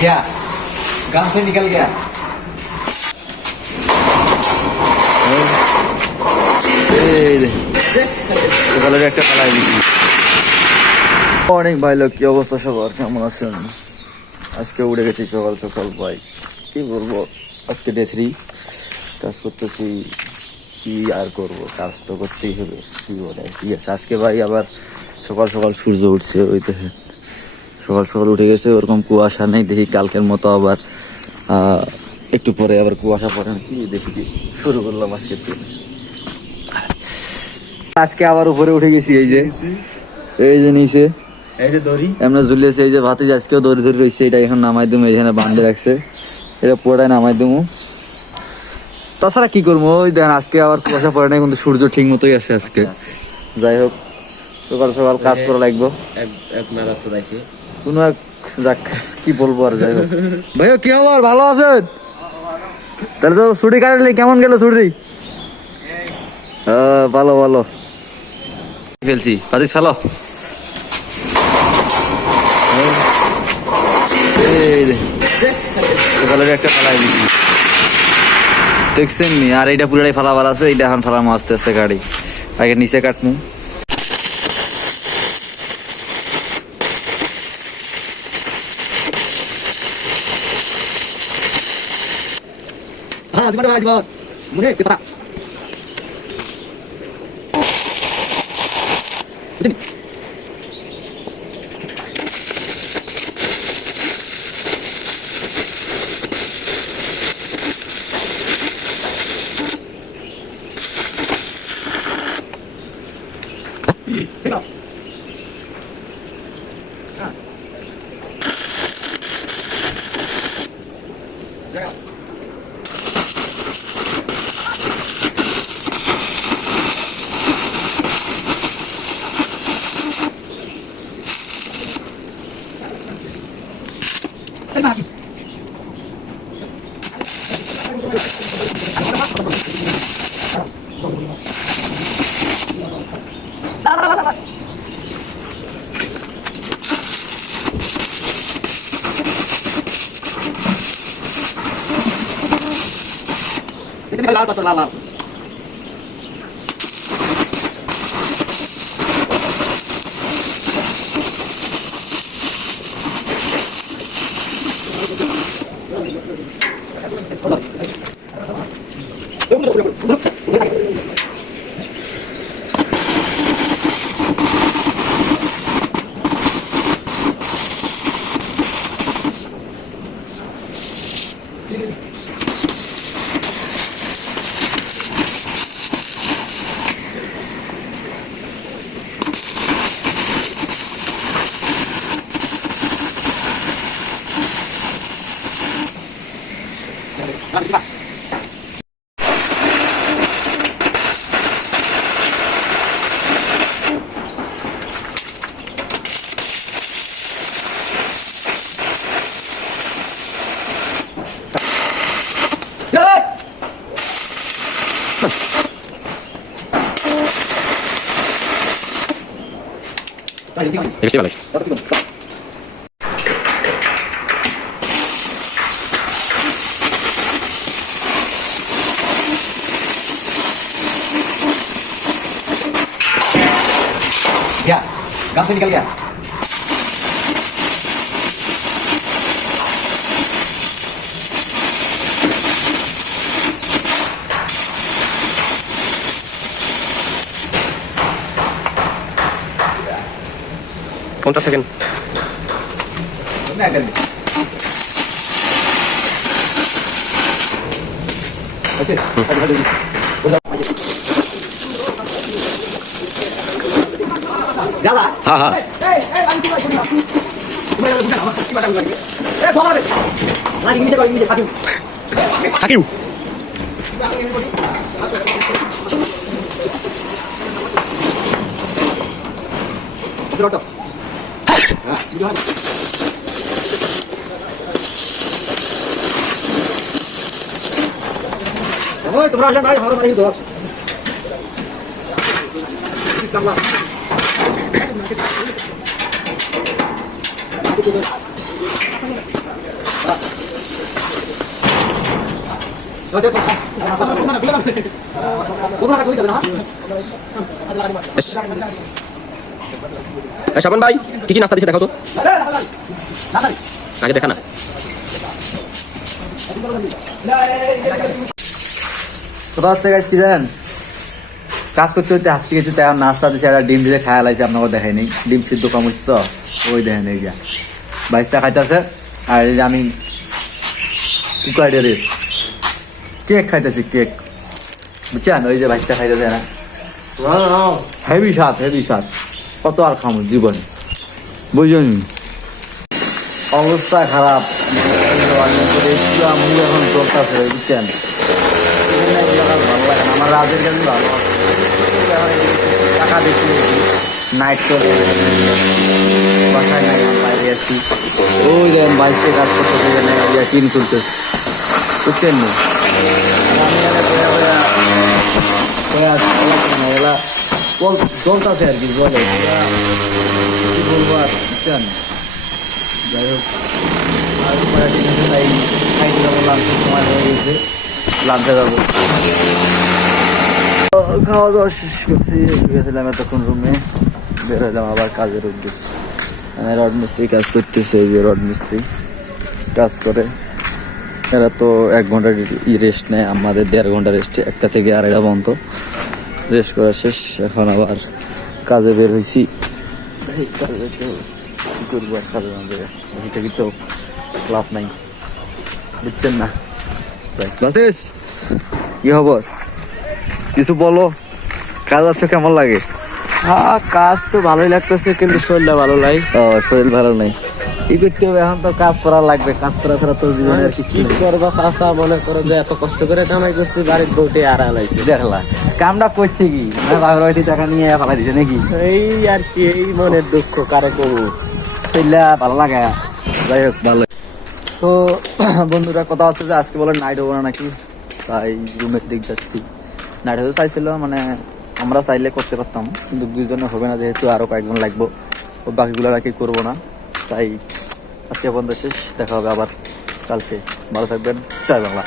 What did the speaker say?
गया, गांव से निकल गया। একটা খেলায় দিচ্ছি। অনেক ভাই লোক, কি অবস্থা সবার, কেমন আছেন? আজকে উঠে গেছি সকাল সকাল ভাই, কি বলবো, আজকে ডে 3 কাজ করতেছি। কি আর করবো, কাজ তো করতেই হবে, কি বলে। ঠিক আছে, আজকে ভাই আবার সকাল সকাল সূর্য উঠছে, ওই দেখে সকাল সকাল উঠে গেছে। ওরকম কুয়াশা নেই, দেখি কালকের মতো আবার একটু পরে আবার কুয়াশা পড়ে নাকি, দেখি কি শুরু করলাম আজকে। আজকে আবার উপরে উঠে গেছি, এই যে নিচে এই যে দড়ি এমনি ঝুলিয়েছে, এই যে ভাতিজ আজকেও দড়ি ধরে রয়েছে, এটা এখন নামাই দেবো, এখানে বান্ধে রাখছে, এটা পুরোটাই নামাই দেবো। তাছাড়া কি করবো, ওই দেখেন আজকে আবার কুয়াশা পড়ে নাই, কিন্তু সূর্য ঠিক মতোই আছে আজকে। যাই হোক, সকাল সকাল কাজ করা লাগবো। এক মেলা চড়াইছে কোনো এক, যাক কি বলবো আর। যাই হোক ভাইয়া, কি খবর, ভালো আছেন? তাহলে তো ছুটি কাটালে, কেমন গেল ছুটি? ভালো ভালো ফেলছি, পাতিস ফেলো। একটা ফেলাই দিচ্ছি, দেখছেন নি? আর এইটা পুরোটাই ফালাবার আছে, এইটা এখন ফালামো আস্তে আস্তে গাড়ি, আগে নিচে কাটমু। হ্যাঁ তোমার আজ বাদ মনে পেপা লাল পাতা লাল লাল দেখছি ভালো। गया, गांव से निकल गया। কোনটা সেকেন্ড? হ্যাঁ হ্যাঁ থাকিও। তোমরা ভালো মারি ধর শাবান ভাই কি কি নাস্তা দিছে দেখাও তো আগে দেখা না কোথা হচ্ছে গাছ কি জানেন, কাজ করতে করতে হাসি গেছি, তাই আমার নাস্তা দিচ্ছে একটা ডিম দিয়ে খাওয়া লাগছে, আপনাকে দেখাইনি ডিম সিদ্ধ কামড় তো ওই দেখেন এই যা বাইশটা খাইতেছে। আর এই যে আমি কুকারের কেক খাইতেছি, কেক বুঝছেন, ওই যে বাইশটা খাইতেছে না, হেভি স্বাদ হেভি স্বাদ, কত আর খামো জীবনে বুঝলেন। অবস্থা খারাপ, মুখ এখন চলতেছে বুঝছেন, ভালো লাগে না আমার, রাতের কাছে ভালো টাকা বেশি নাইট চলে বাসায় নাই, আমি বাইরে আসছি, ওই দেখেন বাইশটা কাজ করতেছে, টিন তুলতেছে বুঝছেন না, এগুলা চলতেছে আর কি বলে, কি বলবো আর বুঝছেন। যাই হোক খাইতে যাবো, লাঞ্চের সময় হয়ে গেছে, লাঞ্চে যাবো। খাওয়া দাওয়া শেষ করছি, শুয়েছিলাম এতক্ষণ রুমে, বের হলাম আবার কাজের উদ্দেশ্যে। রড মিস্ত্রি কাজ করতেছে, এই যে রড মিস্ত্রি কাজ করে, এরা তো 1 ঘন্টা রেস্ট নেয়, আমাদের 1.5 ঘন্টা রেস্ট, 1টা থেকে 2:30 পর্যন্ত রেস্ট করা শেষ। এখন আবার কাজে বের হয়েছি, কাজে তো কী করবো আর, কাজে এটা কিন্তু লাভ নাই বুঝছেন না। বাতিস কি খবর, কিছু বলো, কাজ আছো কেমন লাগে? হ্যাঁ কাজ তো ভালোই লাগতেছে, কিন্তু শরীরটা ভালো লাগে। ও শরীর ভালো নাই, কি করতে হবে, এখন তো কাজ করা লাগবে, কাজ করা ছাড়া তো জীবনে আর কি করবা চাচা, মনে করো যে এত কষ্ট করে কামাই করছি, বাড়ির বউটি আর আলাইছে, দেখলা কামটা করছে কি, বাবার বাড়িতে টাকা নিয়ে ফেলা দিছে নাকি, এই আর কি, এই মনের দুঃখ কারে করবো, শরীরটা ভালো লাগে। যাই হোক ভালো। তো বন্ধুরা কথা হচ্ছে যে আজকে বলে নাইট হবো না নাকি, তাই রুমের দিক যাচ্ছি। নাইট হতে চাইছিল, মানে আমরা চাইলে করতে পারতাম, কিন্তু 2 জনে হবে না, যেহেতু আরও কয়েকজন লাগবো, ও বাকিগুলো আর কি করবো না, তাই আজকে বন্ধ শেষ, দেখা হবে আবার কালকে, ভালো থাকবেন, জয় বাংলা।